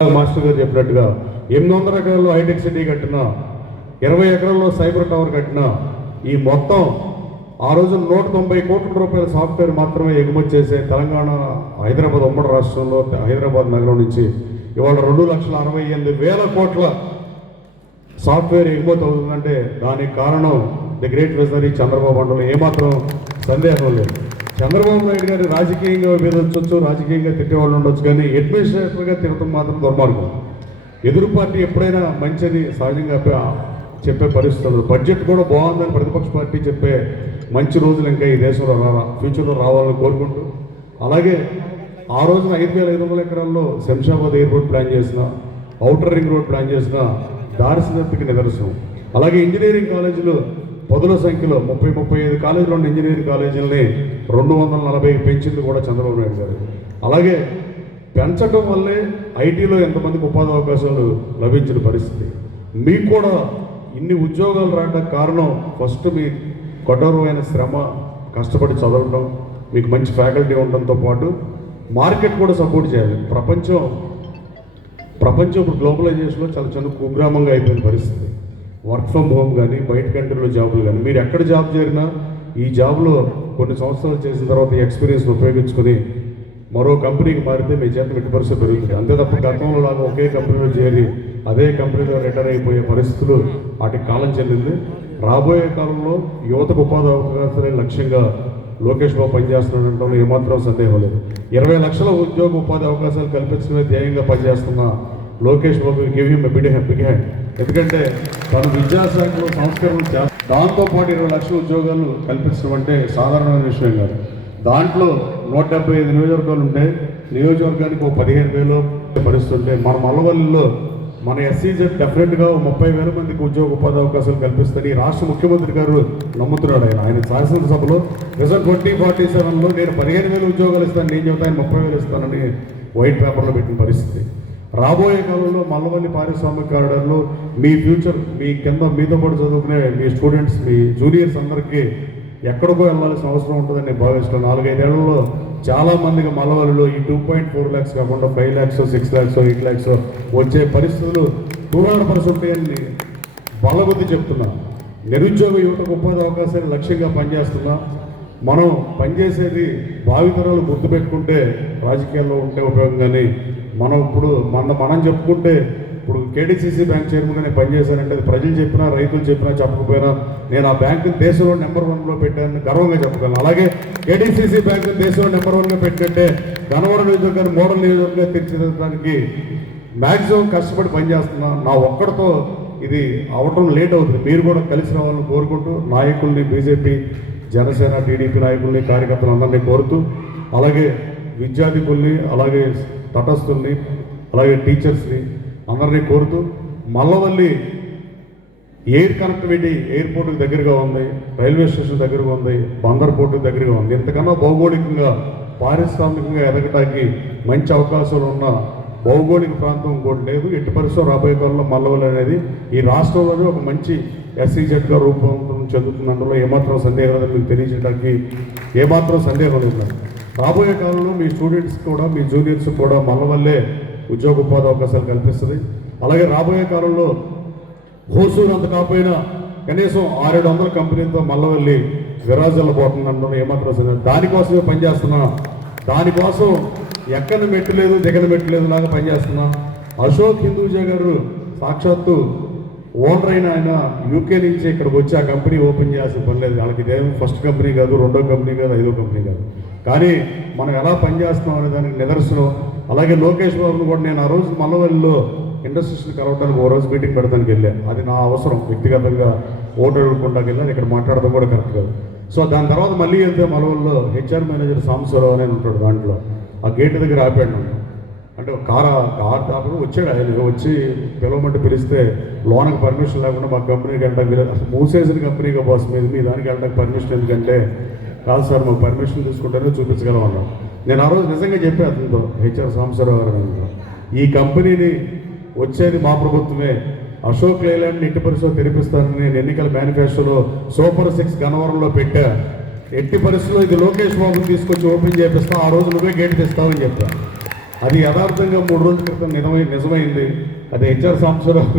Master గారు చెప్పినట్టుగా 800 ఎకరాల్లో హైటెక్ సిటీ కట్టిన, 20 ఎకరాల్లో సైబర్ టవర్ కట్టిన, ఈ మొత్తం ఆ రోజు 190 కోట్ల రూపాయల సాఫ్ట్వేర్ మాత్రమే ఎగుమతి చేసే తెలంగాణ హైదరాబాద్ ఉమ్మడి రాష్ట్రంలో హైదరాబాద్ నగరం నుంచి ఇవాళ 2,68,000 కోట్ల సాఫ్ట్వేర్ ఎగుమతి అవుతుందంటే దానికి కారణం ది గ్రేట్ విజనరీ చంద్రబాబు అంటలో ఏమాత్రం సందేహం లేదు. చంద్రబాబు నాయుడు గారు రాజకీయంగా విభజించవచ్చు, రాజకీయంగా తిట్టేవాళ్ళు ఉండొచ్చు, కానీ అడ్మినిస్ట్రేటర్గా తినడం మాత్రం దుర్మార్గం. ఎదురు పార్టీ ఎప్పుడైనా మంచిది సహజంగా చెప్పే పరిస్థితులు, బడ్జెట్ కూడా బాగుందని ప్రతిపక్ష పార్టీ చెప్పే మంచి రోజులు ఇంకా ఈ దేశంలో ఫ్యూచర్లో రావాలని కోరుకుంటూ, అలాగే ఆ రోజున 5,500 ఎకరాల్లో శంషాబాద్ ఎయిర్పోర్ట్ ప్లాన్ చేసిన, ఔటర్ రింగ్ రోడ్ ప్లాన్ చేసిన దారిశనత్తుకి నిదర్శనం. అలాగే ఇంజనీరింగ్ కాలేజీలు పదుల సంఖ్యలో 30-35 కాలేజీలు ఉన్న ఇంజనీరింగ్ కాలేజీలని 240 పెంచింది కూడా చంద్రబాబు నాయుడు గారు. అలాగే పెంచడం వల్లే ఐటీలో ఎంతమందికి ఉపాధి అవకాశాలు లభించిన పరిస్థితి. మీకు కూడా ఇన్ని ఉద్యోగాలు రావడానికి కారణం ఫస్ట్ మీ కఠోరమైన శ్రమ, కష్టపడి చదవడం, మీకు మంచి ఫ్యాకల్టీ ఉండడంతో పాటు మార్కెట్ కూడా సపోర్ట్ చేయాలి. ప్రపంచం ఇప్పుడు గ్లోబలైజేషన్లో చాలా చిన్న కుగ్రామంగా అయిపోయిన పరిస్థితి. వర్క్ ఫ్రమ్ హోమ్ కానీ, బయట కంట్రీలో జాబులు కానీ, మీరు ఎక్కడ జాబ్ చేరినా ఈ జాబ్లో కొన్ని సంవత్సరాలు చేసిన తర్వాత ఈ ఎక్స్పీరియన్స్ ఉపయోగించుకొని మరో కంపెనీకి మారితే మీ జీతం ఎట్టి పరిస్థితి పెరుగుతుంది. అంతే తప్ప గతంలో లాగా ఒకే కంపెనీలో చేరి అదే కంపెనీలో రిటైర్ అయిపోయే పరిస్థితులు వాటికి కాలం చెల్లింది. రాబోయే కాలంలో యువతకు ఉపాధి అవకాశాలే లక్ష్యంగా లోకేష్ బాబు పనిచేస్తున్నాడంటే ఏమాత్రం సందేహం లేదు. 20 లక్షల ఉద్యోగ ఉపాధి అవకాశాలు కల్పించడమే ధ్యేయంగా పనిచేస్తున్న Lokesh Babu give him big hand. ఎందుకంటే తను విద్యాశాఖలో సంస్కరణలు దాంతోపాటు 20 లక్షల ఉద్యోగాలు కల్పించడం అంటే సాధారణమైన విషయం కాదు. దాంట్లో 175 నియోజకవర్గాలు ఉంటే నియోజకవర్గానికి 15,000 పరిస్థితి ఉంటే మన మల్లవల్లిలో మన ఎస్సీజెడ్ డెఫినెట్గా 30,000 మందికి ఉద్యోగ ఉపాధి అవకాశాలు కల్పిస్తారని రాష్ట్ర ముఖ్యమంత్రి గారు నమ్ముతున్నాడు. ఆయన శాసనసభలో విజన్ 2047లో నేను 15,000 ఉద్యోగాలు ఇస్తాను, నేను చెబుతా ఆయన 30,000 ఇస్తానని వైట్ పేపర్లో పెట్టిన పరిస్థితి. రాబోయే కాలంలో మల్లవల్లి పారిశ్రామిక కారిడార్లో మీ ఫ్యూచర్, మీ కింద మీతో పాటు చదువుకునే మీ స్టూడెంట్స్, మీ జూనియర్స్ అందరికీ ఎక్కడికో వెళ్ళాల్సిన అవసరం ఉంటుందని నేను భావిస్తున్నాను. 4-5 ఏళ్లలో చాలామందికి మల్లవల్లిలో ఈ 2.4 lakhs కాకుండా 5 lakhs, 6 lakhs, 8 lakhs వచ్చే పరిస్థితులు 200% ఉంటాయని బలగొద్ది చెప్తున్నా. నిరుద్యోగ యువతకు ఉపాధి అవకాశాలు లక్ష్యంగా పనిచేస్తున్నా. మనం పనిచేసేది భావితరాలు గుర్తుపెట్టుకుంటే రాజకీయాల్లో ఉంటే ఉపయోగం, కానీ మనం ఇప్పుడు మనం చెప్పుకుంటే ఇప్పుడు కేడీసీసీ బ్యాంక్ చైర్మన్గా నేను పనిచేశానంటే అది ప్రజలు చెప్పినా, రైతులు చెప్పినా, చెప్పకపోయినా నేను ఆ బ్యాంకుని దేశంలో నెంబర్ 1లో పెట్టానని గర్వంగా చెప్పగలను. అలాగే కేడీసీసీ బ్యాంకుని దేశంలో నెంబర్ 1గా పెట్టినట్టే గన్నవరం నియోజకవర్గాన్ని మోడల్ నియోజకవర్గంగా తీర్చిదిద్దడానికి మ్యాక్సిమం కష్టపడి పనిచేస్తున్నా. నా ఒక్కడితో ఇది అవటం లేట్ అవుతుంది. మీరు కూడా కలిసి రావాలని కోరుకుంటూ నాయకుల్ని, బీజేపీ, జనసేన, టీడీపీ నాయకుల్ని, కార్యకర్తలందరినీ కోరుతూ, అలాగే విద్యార్థికుల్ని, అలాగే తటస్థుల్ని, అలాగే టీచర్స్ని అందరినీ కోరుతూ, మల్లవల్లి ఎయిర్ కనెక్టివిటీ ఎయిర్పోర్ట్కి దగ్గరగా ఉంది, రైల్వే స్టేషన్ దగ్గరగా ఉంది, బందర్ పోర్టుకి దగ్గరగా ఉంది. ఇంతకన్నా భౌగోళికంగా పారిశ్రామికంగా ఎదగడానికి మంచి అవకాశాలు ఉన్న భౌగోళిక ప్రాంతం ఇంకోటి లేదు. ఎట్టి పరిస్థితుల్లో రాబోయే కాలంలో మల్లవల్లి అనేది ఈ రాష్ట్రంలోనే ఒక మంచి ఎస్సీజెడ్గా రూపాంతరం చెందుతుందందులో ఏమాత్రం సందేహం లేదని మీకు తెలియజేయడానికి ఏమాత్రం సందేహం లేదు. రాబోయే కాలంలో మీ స్టూడెంట్స్ కూడా, మీ జూనియర్స్ కూడా మల్లవల్లే ఉద్యోగ ఉపాధి అవకాశాలు కల్పిస్తుంది. అలాగే రాబోయే కాలంలో హోసూరు అంత కాకపోయినా కనీసం 600-700 కంపెనీలతో మల్లవల్లి విరాజల్లబోతుందంటే ఏమాత్రం సందేహం. దానికోసమే పనిచేస్తున్నా. దానికోసం ఎక్కని మెట్టు లేదు, దిగని మెట్టు లేదు లాగా పనిచేస్తున్నా. అశోక్ హిందూజా గారు సాక్షాత్తు ఓనర్ అయిన ఆయన యూకే నుంచి ఇక్కడికి వచ్చి ఆ కంపెనీ ఓపెన్ చేయాల్సిన పని లేదు. వాళ్ళకి ఇదేమో ఫస్ట్ కంపెనీ కాదు, 2వ కంపెనీ కాదు, 5వ కంపెనీ కాదు. కానీ మనం ఎలా పనిచేస్తున్నాం అనే దానికి నిదర్శనం. అలాగే లోకేష్ బాబును కూడా నేను ఆ రోజు మల్లవల్లిలో ఇండస్ట్రీస్ని కలవడానికి ఓ రోజు మీటింగ్ పెడతానికి వెళ్ళాను. అది నా అవసరం, వ్యక్తిగతంగా ఓటు అడుగుకుంటానికి వెళ్ళాను. ఇక్కడ మాట్లాడడం కూడా కరెక్ట్ కాదు. సో దాని తర్వాత మళ్ళీ వెళ్తే మల్లవల్లిలో హెచ్ఆర్ మేనేజర్ సాంబశివరావు అని ఉంటాడు. దాంట్లో ఆ గేట్ దగ్గర ఆపాడు నన్ను. అంటే కార్ ఆపడం వచ్చాడు. ఆయన వచ్చి పిలవమంటే పిలిస్తే లోనకి పర్మిషన్ లేకుండా మా కంపెనీకి వెళ్ళడానికి వెళ్ళదు. అసలు మూసేసిన కంపెనీగా బాస్ మీ దానికి వెళ్ళడానికి పర్మిషన్ ఎందుకంటే, కాదు సార్ మాకు పర్మిషన్ తీసుకుంటేనే చూపించగలం అన్నాడు. నేను ఆ రోజు నిజంగా చెప్పే అతనితో, హెచ్ఆర్ సాంబశివరావు గారు అన్న, ఈ కంపెనీని వచ్చేది మా ప్రభుత్వమే, అశోక్ లేలాండ్ని ఎట్టి పరిస్థితుల్లో తెరిపిస్తానని నేను ఎన్నికల మేనిఫెస్టోలో సూపర్ 6 గన్నవరంలో పెట్టా. ఎట్టి పరిస్థితుల్లో ఇది లోకేష్ బాబుని తీసుకొచ్చి ఓపెన్ చేపిస్తా, ఆ రోజు నువ్వే గేట్ తెస్తావని చెప్పా. అది యథార్థంగా 3 రోజుల క్రితం నిజమైంది. అది హెచ్ఆర్ సాంబశివరావు